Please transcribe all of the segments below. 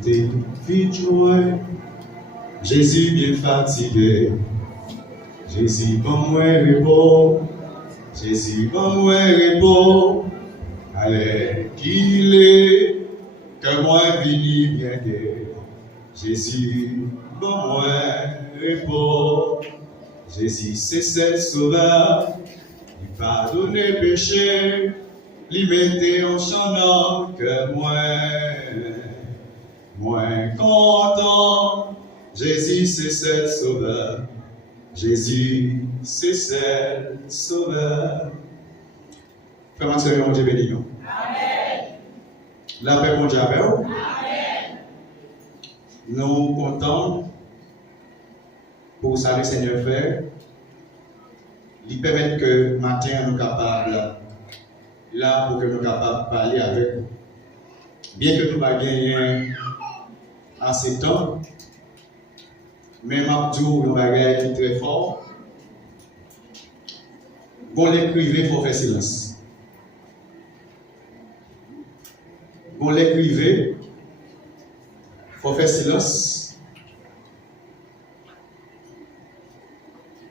t'es vite loin. Jésus bien fatigué. Jésus, bon moi repos. Jésus, bon moi repos. Allez, qu'il est, que moi vini bien gai. Jésus, bon moi repos. Jésus, c'est le sauveur. Il pardonne les péchés. Il mettait en chantant que moi content. Jésus, c'est le sauveur. Jésus, c'est le sauveur. Frère Maxime, mon Dieu béni. Amen. La paix, mon Dieu, avec vous. Amen. Nous comptons pour ça, le Seigneur fait. Il permet que matin, nous capables là pour que nous capables de parler avec vous. Bien que nous n'ayons pas gagné assez de temps, mais Mabdou, nous avons très fort. Bon, l'écrivain, il faut faire silence. Bon, l'écrivain, il faut faire silence.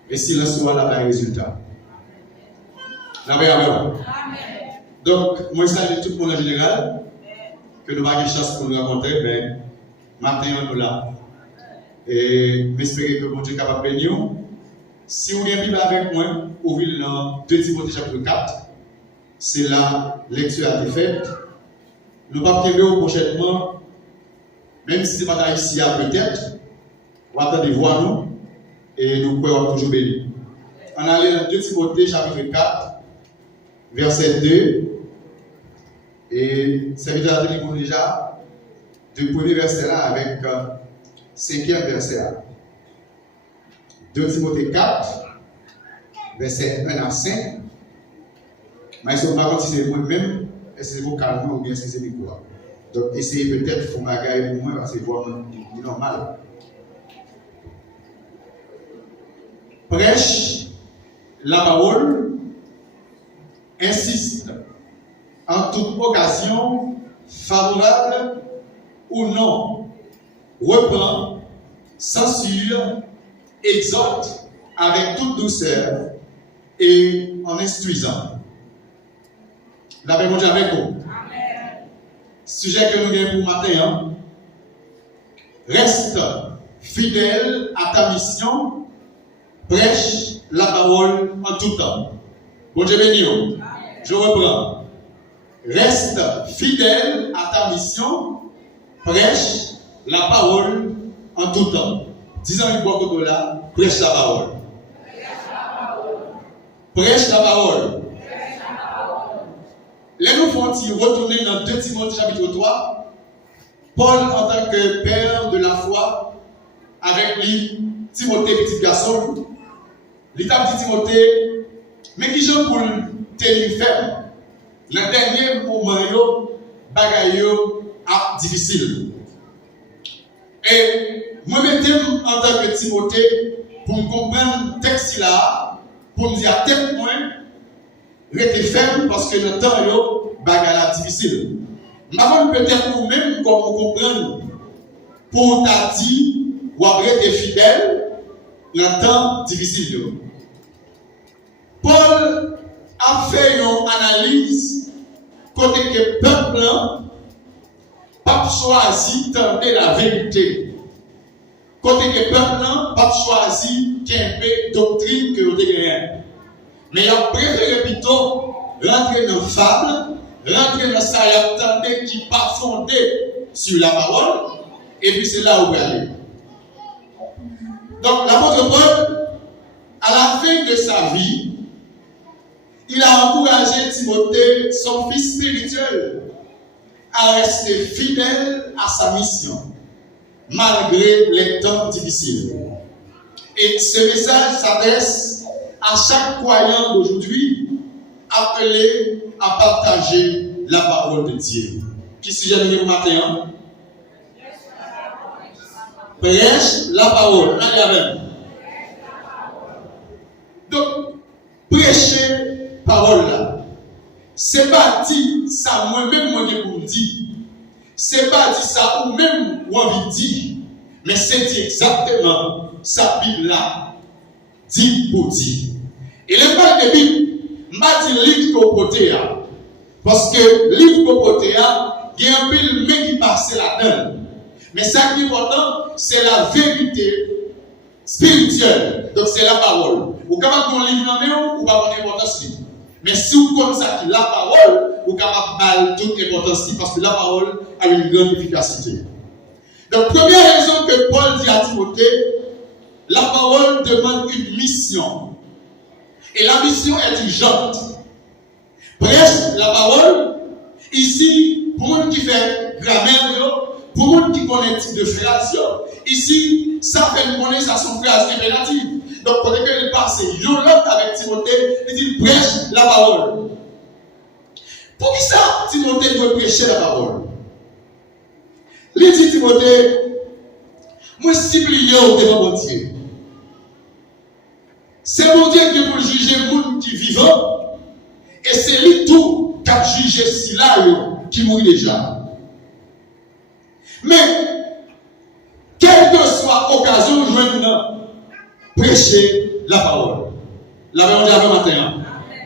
Et silence soit là un résultat. Amen. Donc, moi, je salue tout le monde en général, que nous avons une chance pour nous rencontrer, mais maintenant, nous là. Et j'espère que mon Dieu est capable de nous. Si vous avez Bible avec moi, ouvrez dans 2 Timothée chapitre 4. C'est la lecture a été faite. Nous ne pouvons pas prochainement, même si ce n'est pas ici, peut-être, on va attendre voir nous et nous pouvons toujours bénir. On allait dans 2 Timothée chapitre 4, verset 2. Et serviteur de l'Église déjà, du premier verset là avec 5e verset là. 2 Timothée 4, verset 1 à 5. Mais si on ne va pas si c'est moi-même, est-ce que c'est vous calmer ou bien est-ce que c'est quoi? Donc essayez peut-être de faire ma gaille pour moi parce que c'est normal. Prêche la parole, insiste en toute occasion, favorable ou non, reprend, censure, exhorte avec toute douceur et en instruisant. La paix mondiale avec vous. Sujet que nous avons pour matin. Reste fidèle à ta mission, prêche la parole en tout temps. Bon Dieu béni. Je reprends. Reste fidèle à ta mission, prêche la parole en tout temps. Disons une fois là, prêche la parole. Prêche la parole. Là, nous faisons retourner dans 2 Timothée chapitre 3. Paul, en tant que père de la foi, avec lui, Timothée, petit garçon, l'étape dit Timothée, mais qui j'en pour tenir ferme. Le dernier moment, bagaille difficile. Et moi-même, en tant que Timothée, pour me comprendre le texte là, pour me dire à tel point, restez ferme parce que le temps, bagaille difficile. Mais peut-être vous-même, comme vous comprenez, pour t'a dit, ou après rester fidèle, le temps difficile. Paul a fait une analyse côté que le peuple pas choisi tenter la vérité. Côté que le peuple pas choisi qu'un doctrine que vous avez. Mais il a préféré plutôt rentrer dans la fable, rentrer dans ça et attendre qui pas fondé sur la parole, et puis c'est là où vous allez. Donc l'apôtre Paul, à la fin de sa vie, il a encouragé Timothée, son fils spirituel, à rester fidèle à sa mission, malgré les temps difficiles. Et ce message s'adresse à chaque croyant d'aujourd'hui, appelé à partager la parole de Dieu. Qui sujet le matin? Prêche la parole. Allez avec. Donc, prêcher parole là. C'est pas dit, ça moi-même, moi, je vous dis. c'est pas dit ça ou même ou envie de dire, mais c'est exactement ça Bible là, dit pour dire. Et le parle de Bible, m'a dit livre côté parce que livre côté il y a un peu le mec qui passe là-dedans. Mais ça qui est important, c'est la vérité spirituelle. Donc c'est la parole. Ou quand on livre dans main ou pas prendre importance. Mais si vous connaissez ça qui la parole, vous capable de toute importance parce que la parole a une grande efficacité. Donc première raison que Paul dit à Timothée, la parole demande une mission. Et la mission est urgente. Prêche la parole, ici, pour monde qui fait grammaire, pour monde qui connaît type de phrase, ici, ça fait connaître ça son phrase impérative. Donc, quand il passe l'autre avec Timothée, il dit prêche la parole. Pour qui ça, Timothée doit prêcher la parole? Il dit Timothée, moi, supplier devant mon Dieu. C'est mon Dieu qui peut juger le monde qui vit vivant. Et c'est lui tout qui a jugé si là qui mourit déjà. Mais, quelle que soit l'occasion, je vais prêcher la parole. La paix avant matin.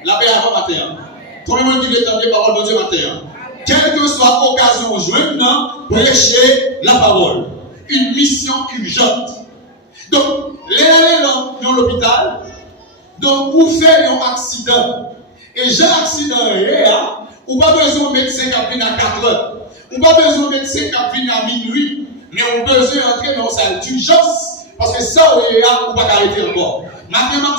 La paix avant matin. Combien de monde qui veut entendre la parole de Dieu matin? Quelle que soit l'occasion, je vais prêcher la parole. Une mission urgente. Donc, les dans l'hôpital, donc, vous faites un accident. Et j'ai accident, ou pas besoin de médecin qui vient à 4 heures. Ou pas besoin de médecin qui vient à minuit. Mais on a besoin d'entrer dans salle d'urgence. Parce que ça, ou pas arrêter encore. Maintenant,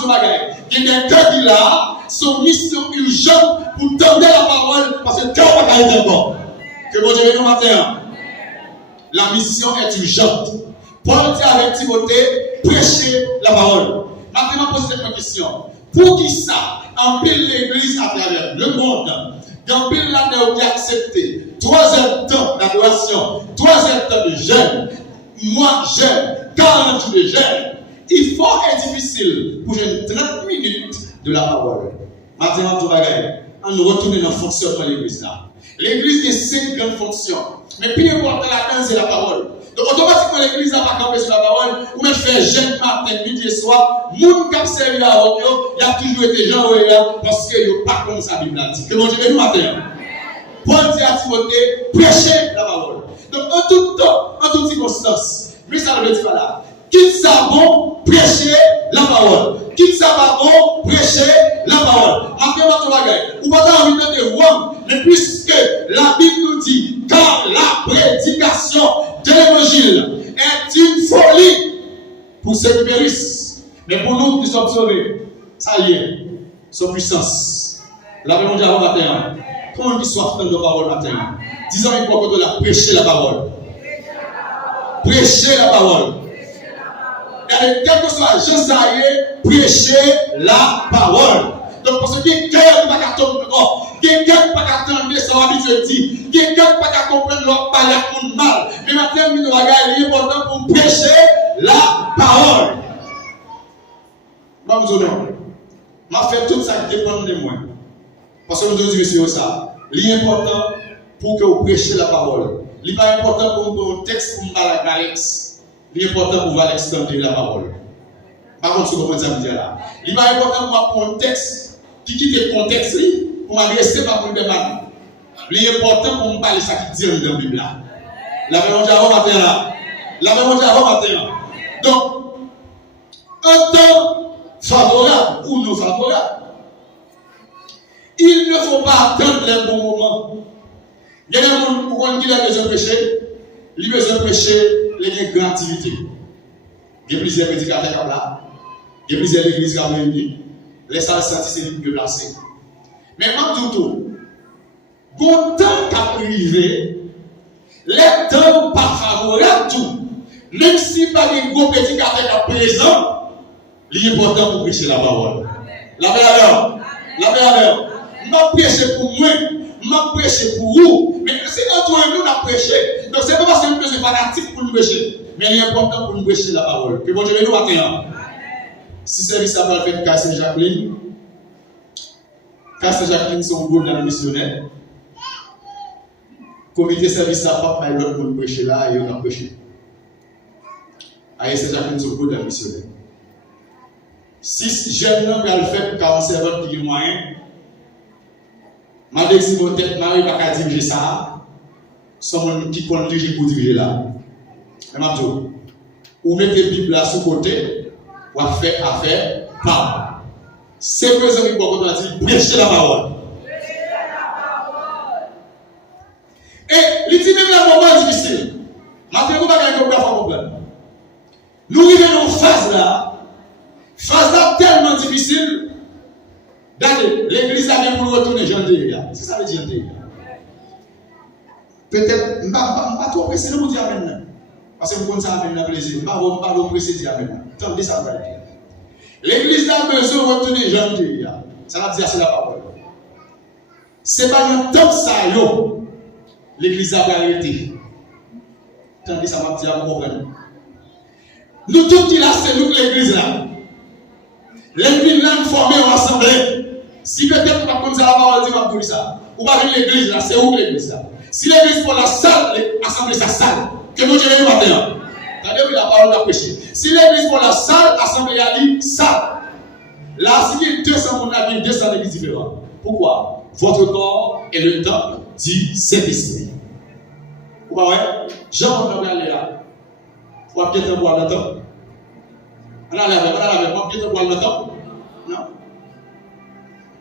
il y a des cœurs qui là, sont mission urgente pour tendre la parole. Parce que cœur pas arrêter encore. Que bon Dieu nous matin. La mission est urgente. Paul dit avec Timothée, prêchez la parole. Maintenant, pose cette question. Pour qui ça, en pile l'église à travers le monde, en pile l'année qui a accepté 3 heures de temps d'adoration, 3 heures de temps de jeûne, moi jeûne, 40 jours de jeûne, il faut être difficile pour jeûner 30 minutes de la parole. Maintenant, tout va gagner. On nous retourne dans le fonctionnement de l'église là. L'église a 5 grandes fonctions. Mais plus important là-dedans, c'est la parole. Donc, automatiquement, l'église n'a pas campé sur la parole, ou même faire jeûne matin, midi et soir. Moun qui a servi à Romeo, il y a toujours été gens là, parce qu'il n'y a pas comme ça, Bible dit. Que mon Dieu, nous matin. Paul dit à Timothée, prêchez la parole. Donc, en tout temps, en toute circonstance, mais ça ne veut dire pas là. Quitte ça bon, prêchez la parole. Quitte ça pas bon, prêchez la parole. Après, on va gagner. Ou pas envie de voir, mais puisque la Bible nous dit, car la prédication de l'évangile est une folie pour ceux qui périssent. Mais pour nous qui sommes sauvés, ça y est, sans puissance. La Bible dit avant matin, comment ils soient de parole matin, disant il faut que de la prêcher la parole. Prêcher la parole. Et quel que soit Jean Zahir, prêcher la parole. Donc, parce que quelqu'un ne peut pas comprendre, quelqu'un ne peut pas comprendre ce qu'on habitué dit, quelqu'un ne peut pas comprendre leur parole pour mal. Mais maintenant, il est important pour prêcher la parole. Je vais vous faire tout ça qui dépend de moi. Parce que nous devons dire ça. L'important pour que vous prêchiez la parole. Il n'est pas important pour vous un texte pour vous parler à Alex. L'important pour vous extendre la parole. Par contre, ce que vous dire là. Il n'est pas important pour un texte qui quitte le contexte pour m'adresser par pour le débat. L'important pour me parler ça qui dit dans la Bible là. La même chose avant matin là. La même chose avant matin là. Donc, un temps favorable ou non favorable, il ne faut pas attendre les bons moments. Il y a des gens qui ont besoin de prêcher, ils ont besoin de prêcher les grandes activités. Il y a plusieurs prédicateurs là, il y a plusieurs églises qui ont réuni, les salles scientifiques sont placées. Mais même tout, quand temps qu'a arrivé, les temps pas favorables tout, même si pas des gros prédicateurs présents, l'important pour prêcher la parole. La valeur, la valeur. Je prêche pour moi, je prêche pour vous, mais c'est entre nous qui prêcher. Donc c'est pas parce que nous sommes fanatiques pour nous prêcher, mais l'important pour nous prêcher la parole. Que bon Dieu nous matin. Si service à faire Casse Jacqueline, Casse Jacqueline sont bons dans le missionnaire. comité service là, pas l'autre monde prêcher là et on a prêché. Aïe, c'est Jacques Nzoko dans le missionnaire. 6 jeunes gens qui ont fait 40 servantes qui ont moyen. Ma dit mon tête, Marie va pas diriger ça. Someone qui compte diriger pour diriger là. Et m'a dit, ou mettez la Bible là sous côté, ou faire affaire, pas. C'est que les amis pour qu'on a dit, prêchez la parole. Et il dit même là, moment difficile. Maintenant, vous n'avez pas comprendre. Nous vivons une phase là tellement difficile. Regardez, l'église a bien pour retourner, j'en dis, c'est ça le dire. Peut-être, je ne vais pas trop pressé de vous dire maintenant. Parce que vous connaissez maintenant le plaisir. Je ne vais pas trop pressé de dire maintenant. Attendez, ça va dire. L'église a besoin de retourner, j'en dis. Ça va dire, c'est la parole. Ce n'est pas le temps que ça y est. L'église a arrêté. Attendez, ça va dire, vous comprenez. Nous tous qui là, c'est nous l'église là. L'église là, nous formons en assemblée. Si peut-être vous ne connaissez pas la parole, vous va dire ça. Ou pas l'église là, c'est où l'église là? Si l'église pour la salle, l'assemblée c'est salle. Que nous Dieu nous matin. Regardez la parole de péché. Si l'église pour la salle, l'assemblée a dit salle. Là, s'il y a 200 personnes, il y a 200 églises différentes. Pourquoi? Votre corps est le temple du Saint-Esprit. Vous voyez? Jean, on va aller là. Vous va peut-être boire le temps. On a la vous va peut-être boire le temps. Non.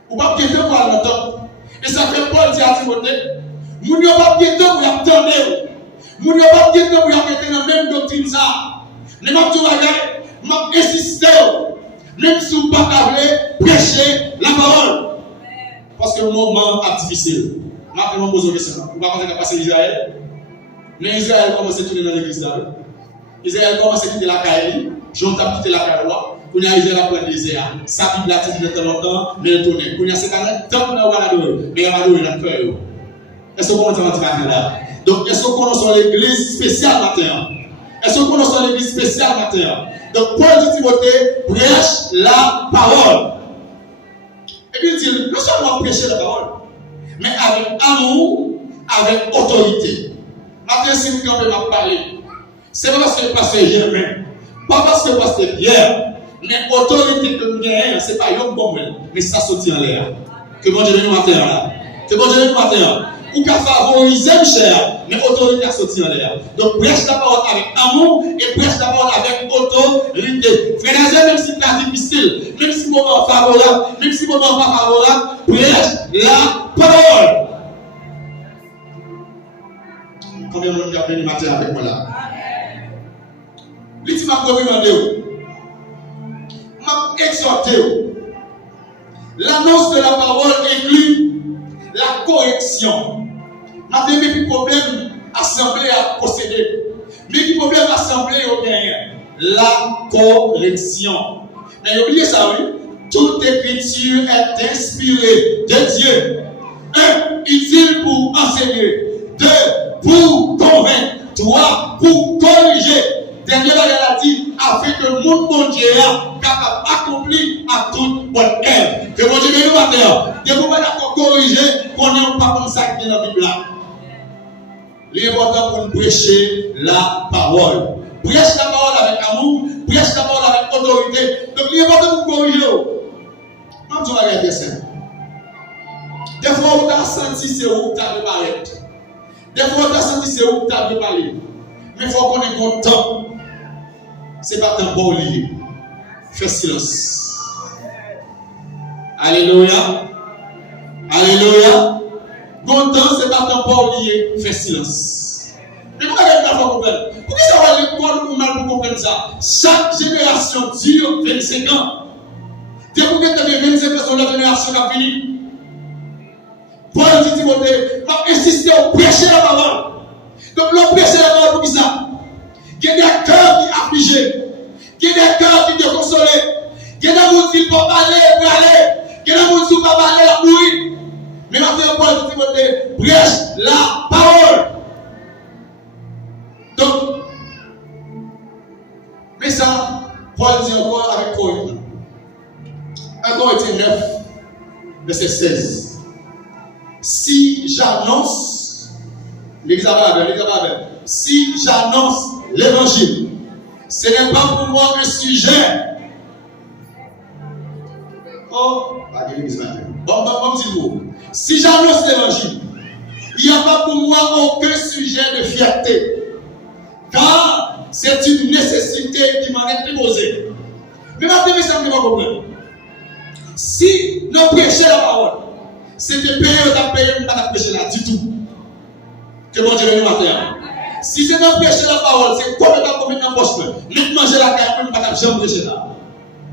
Vous va peut-être boire le temps. Et ça fait Paul dire à Timothée, vous n'avez pas de temps pour y attendre. Vous n'avez pas de temps pour y mettre dans la même doctrine. Mais je vais insister, même si vous ne pouvez pas prêcher la parole. Parce que le moment est difficile. Je vais vous poser une question. Vous ne pouvez pas passer Israël. Mais Israël commence à tourner dans l'église. Israël commence à quitter la Caïli. Jean a quitté la Caïli. Quand il y a Israël à prendre les airs, ça Bible a dit de temps en temps, mais il tourne. Quand il y a cette année, tant qu'on a adoré, mais il a adoré dans le cœur. Est-ce qu'on entend là? Donc, est-ce qu'on connaît l'église spéciale matin? Est-ce qu'on connaît l'église spéciale matin? Donc, Paul dit Timothée, prêche la parole. Et puis il dit, non seulement prêcher la parole, mais avec amour, avec autorité. Maintenant, si vous pouvez m'en parler, c'est pas parce que le pasteur Germain, pas parce que le pasteur Pierre, mais autorité que nous gagnons, ce n'est pas un bon moment, mais ça saute en l'air. Que bon Dieu nous matin là. Que bon Dieu nous matin. Ou qu'à favoriser le cher, mais autorité à sortir en l'air. Donc prêche la parole avec amour et prêche la parole avec autorité. Frères, même si c'est difficile, même si le moment est favorable, même si le moment n'est pas favorable, prêche la parole. Combien de monde a venu matin avec moi là? L'ultime m'a demandé. M'a exhorté. L'annonce de la parole inclut la correction. M'a dit mais problème assemblée à posséder. Mais qui problème assemblée au gagner? La correction. Mais oubliez ça, oui. Toute écriture est inspirée de Dieu. 1. Utile pour enseigner. 2. Pour convaincre. 3. Pour corriger. Dernier bagage a dit, afin que le monde bon Dieu soit capable d'accomplir à toute bonne œuvre. Que mon Dieu nous matin, de vous pas corriger, qu'on n'est pas comme ça qui est dans la Bible. L'important pour nous prêcher la parole. Prêche la parole avec amour, prêche la parole avec autorité. Donc l'important pour corriger. Quand tu regardes ça, des fois on t'a senti c'est où tu as préparé. Des fois on t'a senti c'est où tu as préparé. Mais il faut qu'on ait content. Ce n'est pas un bon lié. Fais silence. Alléluia. Alléluia. Content, ce n'est pas un bon lié. Fais silence. Mais pourquoi il y a une fois comprendre? Pourquoi ça va l'école pour mal pour comprendre ça? Chaque génération dure 25 ans. Dès que vous avez 25 ans sur la génération qui a fini. Paul dit Timothée, va insister à prêcher la parole. Donc, l'on prêche la parole pour qui ça? Il y a des cœurs qui affligés. Il y a des cœurs qui te consolent. Il y a des gens qui ne peuvent pas aller pour aller. Il y a des gens qui ne peuvent pas aller à mourir. Mais maintenant, Paul dit Timothée, prêche la parole. Donc, mais ça, Paul dit encore avec Corinthiens. 1 Corinthiens 9, verset 16. Si j'annonce L'église Abel. Si j'annonce l'évangile, ce n'est pas pour moi un sujet. Oh, pas l'église matin. Bon, dis-vous. Si j'annonce l'évangile, il n'y a pas pour moi aucun sujet de fierté. Car c'est une nécessité qui m'en est imposée. Mais maintenant, ça ne va pas comprendre. Si nous prêchons la parole, c'était payé ou pas payé, nous ne pas prêcher là du tout. Que bon Dieu nous matin. Si c'est nous prêcher la parole, c'est complètement comme une poche. Nous manger la carte, nous ne pas jamais prêcher là.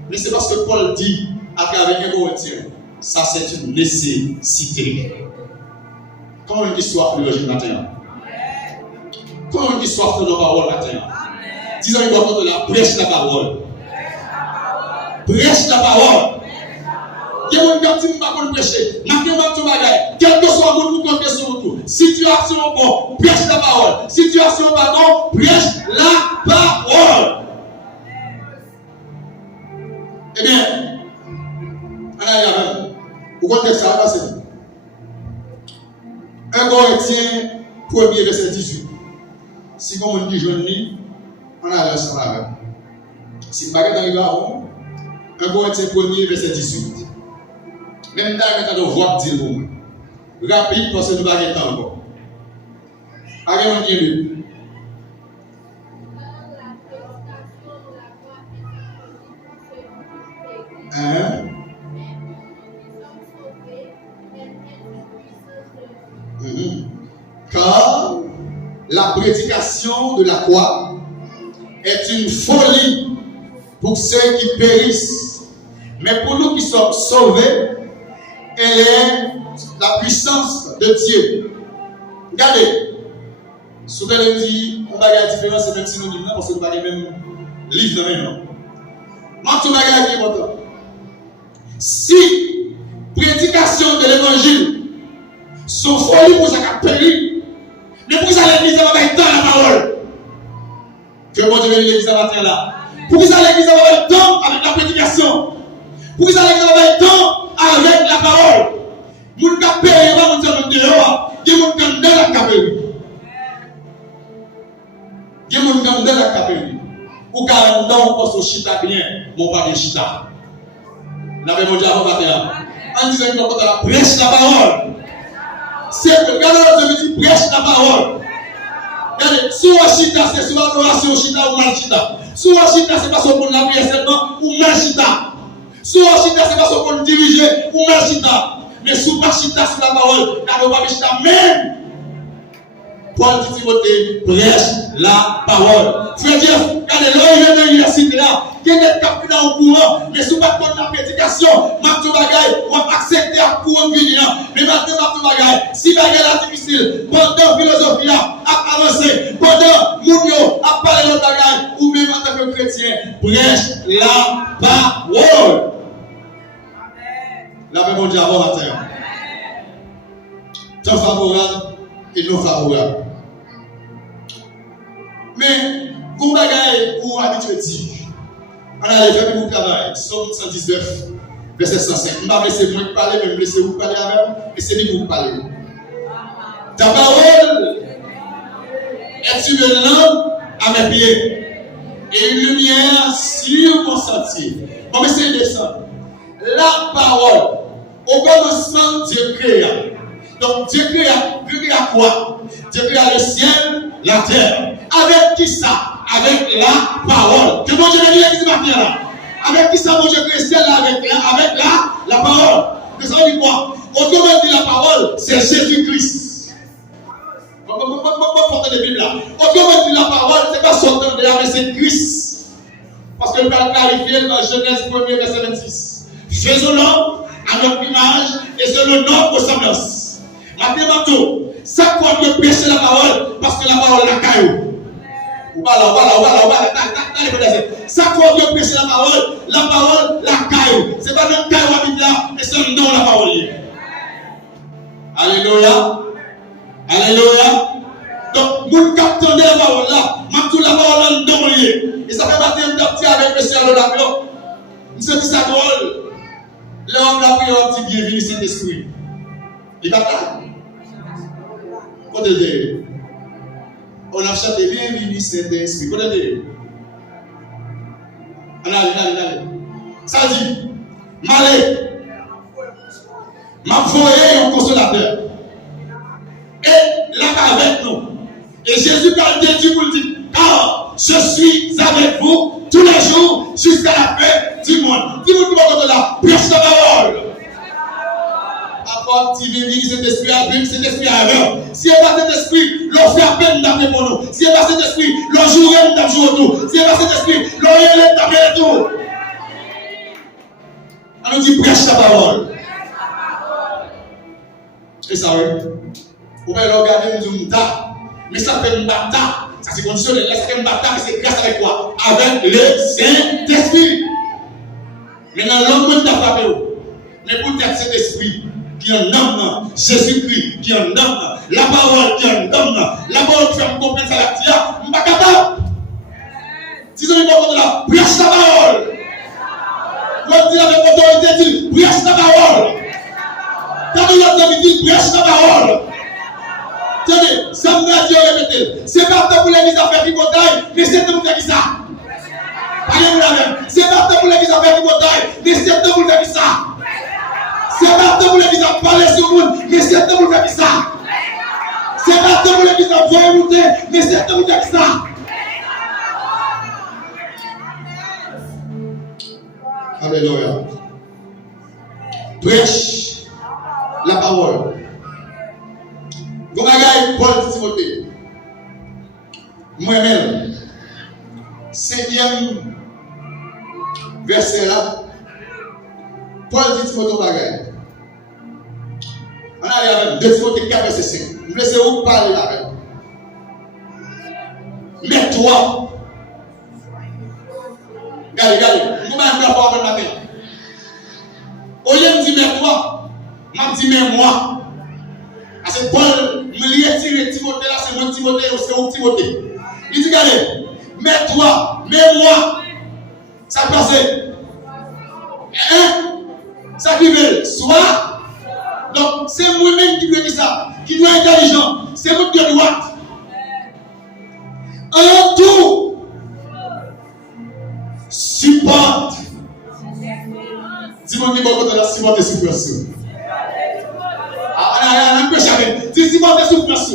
Mais c'est parce que Paul dit à travers un Corinthiens, ça c'est une nécessité. Comment on dit soif de l'origine matin? Comment on dit soif de nos paroles matin? Disons l'importance de la prêche la parole. Prêche la parole. Il y a un gars qui ne va pas prêcher. Quel que soit le monde, compter sur tout. Situation bon, prêche la parole. Situation pas bon, prêche la parole. Eh bien, on a eu vous comptez ça, là, c'est 1 Corinthiens 1er verset 18. Si on dit jeune, on a ensemble avec. Si le bagage arrive à 1 Corinthiens 1er verset 18. Même temps, on voit dire rapide parce que nous n'avons pas temps encore. Allez, on dit Car la prédication de la croix est une folie pour ceux qui périssent, mais pour nous qui sommes sauvés, elle est la puissance de Dieu. Regardez, souvent on dit, on va regarder la différence, c'est même synonyme, parce que nous avons même livre maintenant. Moi, tout bagage qui est important. Si prédication de l'évangile sont folies pour ça qui péri, mais pour ça l'église va avoir temps la parole. Que bon Dieu bénisse l'église matin là. Pour ça l'église va avoir temps avec la prédication. Pour ça l'église va avoir temps avec la parole. Moun ka péri va nous dire dehors, qui moun ka dans la capéri. Qui moun ka dans la capéri. Ou ka dans poste au chita bien, mon pas de chita. N'avez mon Dieu avant matin. En disant que nous la prêche la parole. C'est que quand on dit prêche la parole. Regardez, si on chita, c'est sur l'adoration chita ou mal chita. Si on chita, c'est parce qu'on a prié seulement ou mal chita. Si on chita, c'est parce qu'on dirige ou mal chita. Mais si on pas chita sur la parole, on ne va pas chita même. Paul dit Timothée, prêche la parole. Frère Dieu, regardez, là, il y a une université là, qui est capté dans le courant, mais si vous ne faites pas de prédication, Martin Bagaille, on va accepter à courant de vie. Mais Martin Bagaille, si Bagaille est difficile, pendant la philosophie a avancé, pendant Mounio a parlé de Bagaille, ou même en tant que chrétien, prêche la parole. La paix mon Dieu avant matin. Temps favorable et non favorable. Mais, vous bagaille ou habitué dire, on a les faire pour travail, Somme 119, verset 105. Je ne vais pas laisser moi parler, mais je vais laisser vous parler avec, et c'est lui qui vous parler. Ta parole est une lampe à mes pieds et une lumière sur mon sentier. On va essayer de descendre. La parole, au commencement, Dieu créa. Donc Dieu créa quoi? Dieu créa le ciel, la terre. Avec qui ça? Avec la parole. Que mon Dieu me dit l'église matin là. Avec qui ça mon Dieu crée le ciel là? Avec la parole. Que ça veut dire quoi? Autrement dit la parole, c'est Jésus-Christ. Autrement dit la parole, c'est pas sortant de là, mais c'est Christ. Parce que le Père clarifié dans Genèse 1er verset 26. Faisons l'homme à notre image et selon notre ressemblance. Maintenant, ça quoi de prêcher la parole parce que la parole la caillou. Ça quoi de prêcher la parole la caillou. C'est pas notre caillou habite là, mais c'est le nom de la parole. Alléluia. Alléluia. Donc, nous captons la parole là, maintenant la parole dans le nom. Et ça fait matin un petit avec monsieur Alolabio. Nous sommes dit ça drôle. L'homme l'a pris un petit bienvenu Saint-Esprit. Il va pas. Côté de On a chanté bienvenue Saint-Esprit. Vous entendez? Allez. Ça dit, Malé, m'a voyé un consolateur. Et là avec nous. Et Jésus parle de Dieu pour dire, car je suis avec vous tous les jours jusqu'à la fin du monde. Dis-moi tout le monde là, prêche la parole. Avant tu viens dire cet esprit à vivre, cet esprit à l'heure. Si il n'y a pas cet esprit, l'on fait à peine d'appeler pour nous. Si il n'y a pas cet esprit, l'on joue rien d'appeler autour. Si il n'y a pas cet esprit, l'on rien d'appeler autour. On nous dit prêche la parole. Et ça, oui. Vous pouvez regarder nous mais ça fait une bataille. Ça c'est conditionnel. Là, ça fait une bataille, mais c'est grâce avec quoi? Avec le Saint-Esprit. Maintenant, l'homme peut t'attraper. Mais peut-être cet esprit qui est un homme, Jésus-Christ qui est un homme, la parole qui est un homme, la parole qui fait me comprendre ça, la tia, je ne suis pas capable. Si vous avez pas là, prêche la parole. Vous dites avec autorité, dit prêche la parole. Quand vous avez dit prêche la parole. Tenez, ça me dit répéter. C'est pas pour l'église à faire qui bataille, mais c'est pour faire qui ça. Allez-vous la même. C'est pas pour l'église à faire qui bataille, mais c'est pour faire qui ça. C'est pas pour l'église à parler sur le monde, mais c'est pour faire qui ça. C'est pas pour l'église à voir monter, mais c'est pour faire qui ça. Alléluia. Prêche la parole. Vous regardez Paul Timothée. Moi-même, 5e verset là. Paul dit Timothée bagaille. On a avec 2 Timothée 4 verset 5. Vous laissez vous parler avec. Mais toi, regardez, vous m'avez pas parlé matin. Au lieu de dire mais toi, je dis mais moi. Parce que Paul me liait tiré Timothée là, c'est mon Timothée, c'est mon Timothée. Il dit regardez, mais toi, mais moi, ça passe. Hein? Ça qui veut, soit. Donc c'est moi-même qui dois dire ça, qui doit être intelligent, c'est moi qui dois droite. En tout, supporte. Dis-moi qui va côté la supporter souffrance. Ah, on peut jamais. Dis supporter souffrance.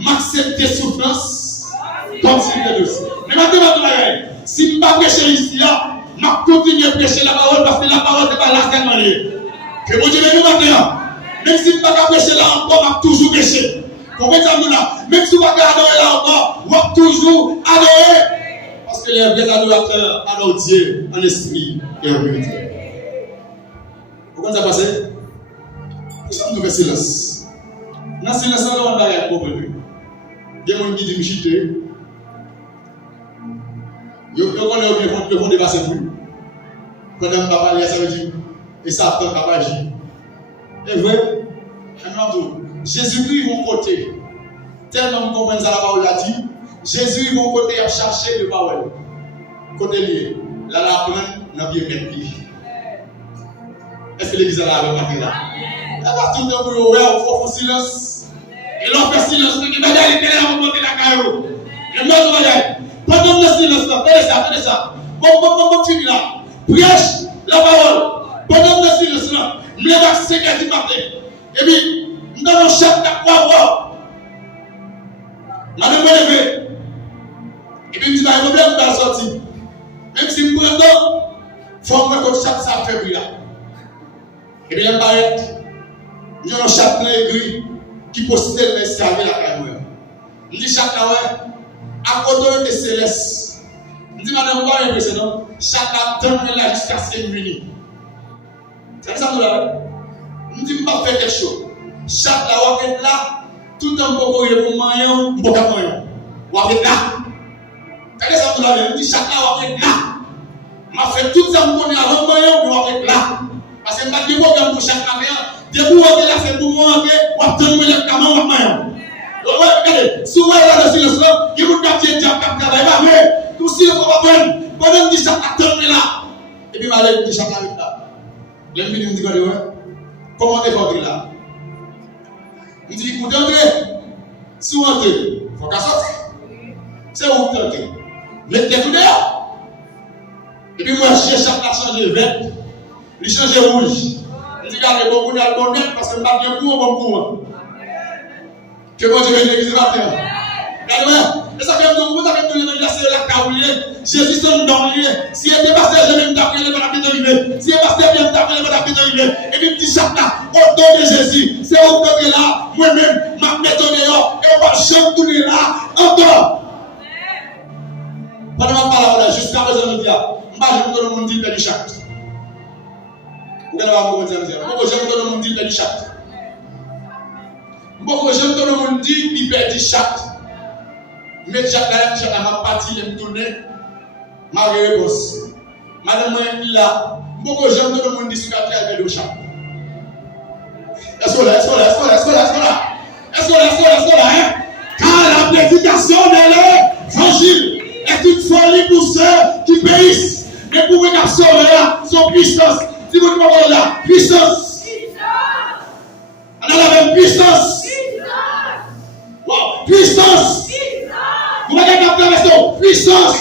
M'accepter souffrance comme si c'était aussi. Mais maintenant, si je ne vais pas prêcher ici, je vais continuer à prêcher la parole parce que la parole n'est pas là seulement. Que mon Dieu nous maintenant. Même si je ne vais pas prêcher là encore, je vais toujours prêcher. Comprenez ça, là? Même si je ne vais pas adorer là encore, je vais toujours adorer. Parce que les vrais adorateurs adorent Dieu en esprit et en vérité. Pourquoi ça passe? Pourquoi nous faisons silence? Dans le silence, on va faire un problème. Il y a des gens qui disent que je suis je connais le fond dépasser plus. Quand on va parler, ça veut dire et ça attend qu'à agir. Et vrai, Jésus-Christ mon côté. Tellement comprendre ça la parole l'a dit. Jésus mon côté a cherché le parole. Côté lié. Là la prendre n'a bien mettre pied. Est-ce que l'église a la matin là? Là partout dans le bureau, on fait silence. Et l'on fait silence, mais il va aller là on monter la caillou. Et moi je vais aller. Pendant le silence, attendez ça. Bon, fini là. Prêche la parole. Pendant le silence là, je vais à 5 heures du matin. Et puis, nous avons chaque fois. Madame me lever. Et puis, je dis, il problème dans la sortie. Même si je prends temps, il faut que chaque ça fait briller. Et bien, il y a un chaque écrit qui possède l'escalier la caméra. Je dis chaque fois. À autorité céleste. Je dis, madame, vous avez précédent. Chaque attend là jusqu'à ce qu'il vienne. C'est ça, nous là. Je dis, je ne vais pas faire quelque chose. Chaque là, vous êtes là. Tout le temps, vous êtes pour maillon, vous êtes là. Vous êtes là. C'est ça, nous là. Je dis, chaque là, vous êtes là. Je fais tout ça, vous êtes avant maillon, vous êtes là. Parce que je ne vais pas faire pour chaque là. Dès que vous êtes là, c'est pour moi, vous attendez le camion, vous êtes maillon. Regardez, si vous êtes là dans le silence, il vous a dit que travail va faire. Tout ce qu'on va prendre, pendant que chaque attendre là. Et puis, je vais chaque là. Je vais dire, comment est-ce là? Il dit, écoutez, André, si vous entrez, il faut qu'à sortir. C'est où vous entrez. Mettez tout dehors. Et puis moi, j'ai changé vert, il change rouge. Il dit, regardez, beaucoup de bon net parce que je ne pas bien pour bon courant. Que bon Dieu bénisse l'église matin. Et ça fait que vous avez donné la caoulier. Jésus s'en donne. Si il est pasteur, je vais me taper les mains d'arriver. Si il est pasteur, je vais me taper les mains d'arriver. Et puis, petit chaque là, au nom de Jésus, c'est au côté là, moi-même, ma méthode dehors, et on va chanter tous les là, encore. Pendant ma parole, jusqu'à présent, je dis, je me donne mon dit, du chaque. Vous allez voir, je me donne mon dit, du chaque. Beaucoup je me donne mon dit, il perd du chaque. Mais Jacques m'a parti, il me tourné. Ma réponse. Madame, il là. Beaucoup de gens me demandent si tu as fait le chat. Est-ce que là, hein? Car la prédication de l'évangile est une folie pour ceux qui périssent. Mais pour les garçons, son puissance. Si vous ne là, puissance. On a la même puissance. Wow, puissance. Vous voyez la version puissance.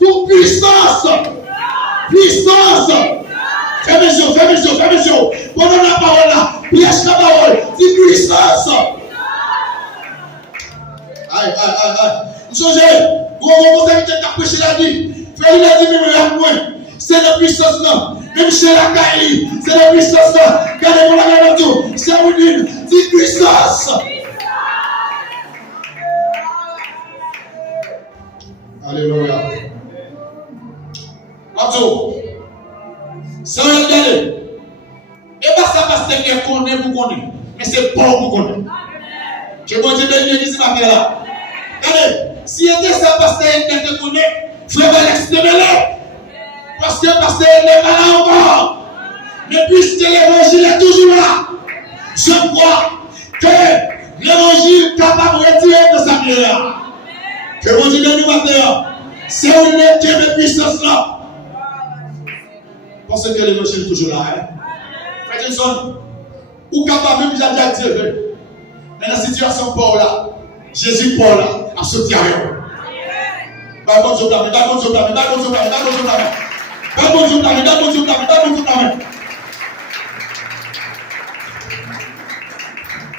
Pour puissance. Puissance. Fais mesure. Pendant la parole là, prêche la parole. Dis puissance. Aïe. Changez. Vous avez prêché la vie. Fais-le dire, mais moi. C'est la puissance là. Même chez la caille, c'est la puissance là. Gardez-moi la garde tout. C'est vous dire, dis puissance. Alléluia. Attends. Sans regarder. Et pas ça parce que vous connaissez. Mais c'est bon vous connaissez. Je vous dis de l'église matin là. Regardez. Si était ça parce que vous connaissez, frère Alex de Belé. Parce que elle est là encore. Mais puisque l'évangile est toujours là, je crois que l'évangile est capable de retirer de sa vie là. Que vous dites nous matin, c'est où est Dieu de puissance là. Parce que l'évangile est toujours là. Frère Jason, ou capable même de dire dans la situation Paul là, Jésus Paul là, a sauté à rien. Pas bon Dieu,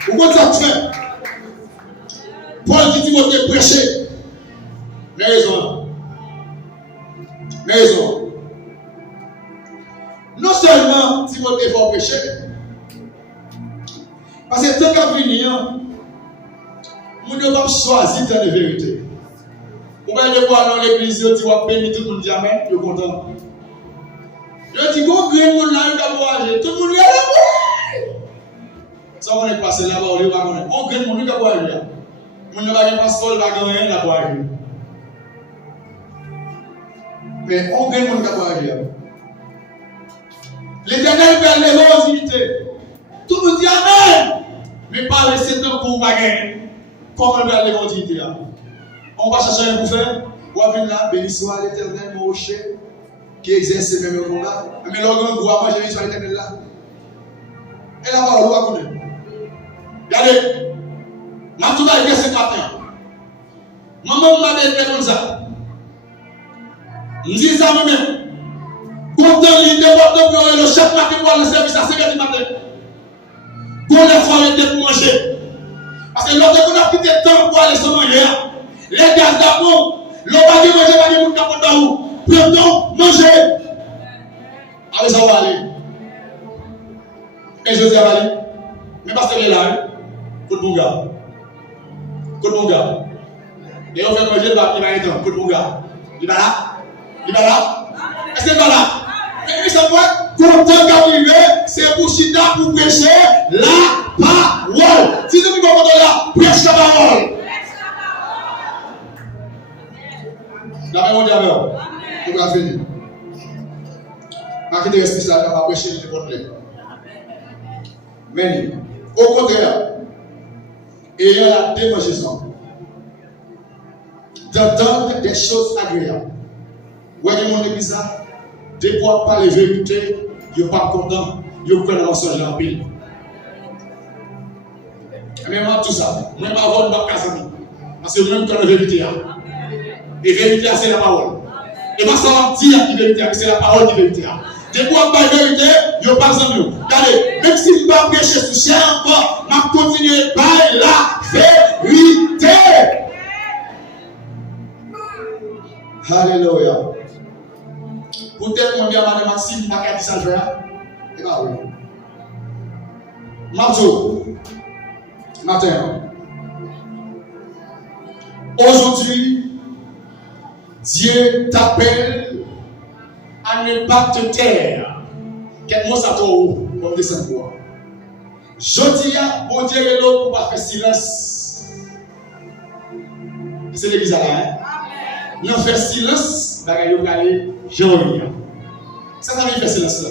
Pourquoi ça te fait? Paul dit Timothée prêcher. Raison. Non seulement Timothée faut prêcher, parce que tant qu'à venir, nous ne pouvons pas choisir dans la vérité. Vous voyez voir dans l'église, vous dites béni tout le monde dit amen, vous êtes content. Je dis, go green, mon là, il va voyager. Tout le monde dit, allez, ça, on est passé là-bas, on est pas connaître. On green, mon il va voyager. Mon ne va pas passer, il va gagner, il va voyager. Mais on green, mon il va voyager. L'Éternel fait l'évangilité. Tout le monde dit amen. Mais pas laisser temps pour gagner. Comment faire l'évangilité? On va chercher un pour faire. On va venir là, béni soit l'Éternel, mon rocher. Qui exerce ce même combat. Mais l'organe doit manger sur l'éternel là. Et là-bas, on doit connaître. Regardez, ma tout va ce matin. Maman m'a dit comme ça. Je dis ça moi-même. Pourtant, il déborde pour le chef matin pour le service à 5h du matin. Pour les fois, il était pour manger. Parce que lorsque on a quitté le temps pour aller se manger, les gaz d'amour, l'on va dire manger, pas de monde dans le où. Prenons, mangez. Avec ça, on va aller. Et je dis à Bali, mais parce qu'elle est là, coup de bon gars. Et on fait manger, il va être coup de bon gars. Il va là. Est-ce qu'il va là? Et ça va, content d'arriver, c'est pour Chita pour prêcher la parole. Si vous ne pouvez pas là, prêche la parole. La même on d'abord. Pour la finir. Marquez des responsables à prêcher le portrait. Mais au contraire, ayant la démangeaison d'entendre des choses agréables. Vous voyez mon église là, des fois par les vérités, ils ne sont pas contents, ils prennent un mensonge en pile. Mais moi, tout ça, moi, je ne vais pas avoir une case. Parce que même quand la vérité, et vérité, c'est la parole. Et pas ça dire qui vérité, c'est la parole qui vérité. Des fois, par vérité, il n'y a pas besoin de nous. Regardez, même si je ne vais pas prêcher sur cher encore, je continue par la vérité. Alléluia. Peut-être qu'on dit à Mme Maxime, il n'a qu'à dire ça, je vais. Et bien oui. Marjo, matin. Aujourd'hui, Dieu t'appelle à ne pas te taire. Quel mot ça trouve comme descend quoi? Je dis à bon Dieu et l'autre pour pas faire silence. C'est l'église là, hein? Nous faire silence, nous allons jouer. Ça veut faire silence là.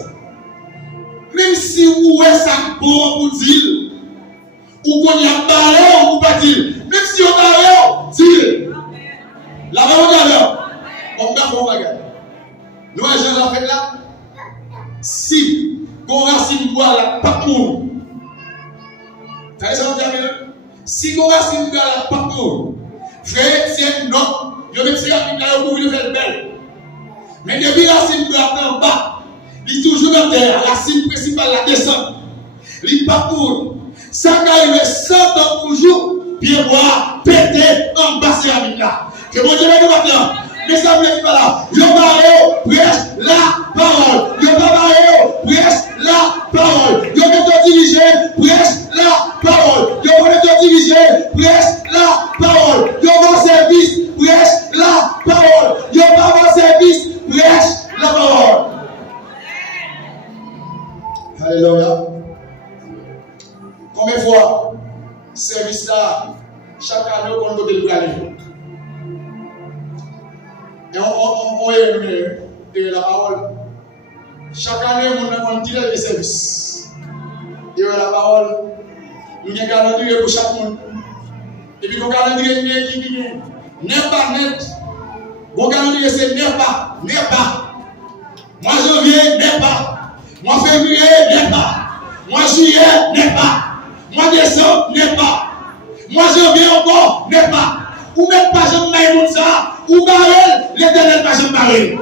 Même si vous êtes ça bon pour dire, ou qu'on y a parlé ou pas dire, même si on a parlé, dire. La parole on va faire un bagage. Nous, les gens fait là, si on racine bois là, pas de monde. Si on racine bois là, pas de monde. Frère, c'est non. Je vais dire à vous pouvez faire belle. Mais depuis la racine bois en bas, il est toujours dans terre. La racine principale, la descend. Il n'est pas pour. Ça arrive 100 ans toujours, bien voir, péter en bas céramique là. Que mon Dieu nous maintenant. Mais ça ne veut pas là. Yo Mario, prêche la parole. Yo Mario, prêche la parole. Yo te diriger, prêche la parole. Yo te diriger, prêche la parole. Yo mon service, prêche la parole. Yo pas mon service, prêche la parole. Alléluia. Combien de fois, service là, chaque année, on doit le aller. Et on est la parole. Chaque année, on a un tirage de service. Et la parole. Nous avons un calendrier pour chaque monde. Et puis, le calendrier qui n'est pas net. Le calendrier, c'est n'est pas. Moi, janvier, n'est pas. Moi, février, n'est pas. Moi, juillet, n'est pas. Moi, décembre, n'est pas. Moi, janvier encore, n'est pas. Ou même pas, je ne sais pas ça. Ou barrel, l'Éternel va jamais barrer.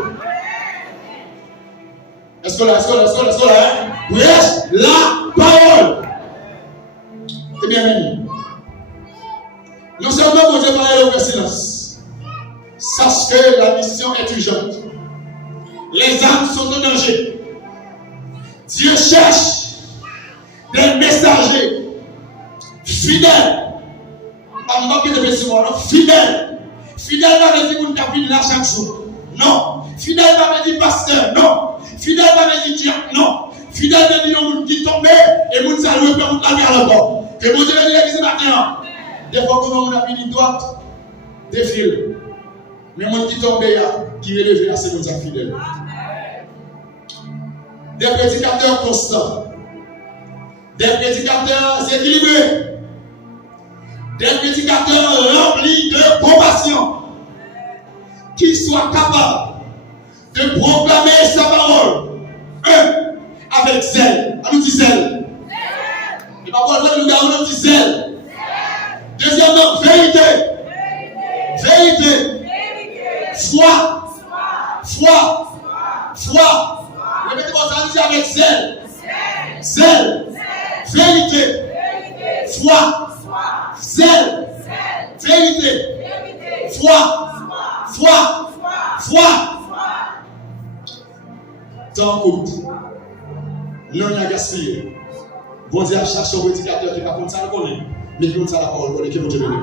Est-ce que là, hein? Prêche la parole. C'est bien aimé. Nous sommes pour Dieu parler au silence. Sache que la mission est urgente. Les âmes sont en danger. Dieu cherche des messagers fidèles. Pas manquer de messagers fidèles. Fidèle va me dire qu'on t'a vu là chaque jour. Non. Fidèle va me dire pasteur. Non. Fidèle va me dire diable. Non. Fidèle va me dire qu'on qui tombe et qu'on salue pour qu'on la vie à l'encore. Que mon Dieu me dit ce matin. Des fois, comme on a mis droite, défile. Mais mon qui tombe là, qui est levé là, c'est mon Dieu fidèle. Des prédicateurs constants. Des prédicateurs équilibrés. Des prédicateurs remplis de compassion, qui soient capables de proclamer sa parole, avec zèle. On nous dit zèle. Et par contre, nous avons dit zèle. Deuxièmement, vérité. Foi. Répétez-moi ça, nous avec zèle. Vérité. Foi. Zèle, vérité, foi. Tant compte, non, il y a gaspillé. Bon Dieu a cherché un prédicateur qui va comme ça le connaître, mais qui compte ça la parole, qui est mon Dieu béni.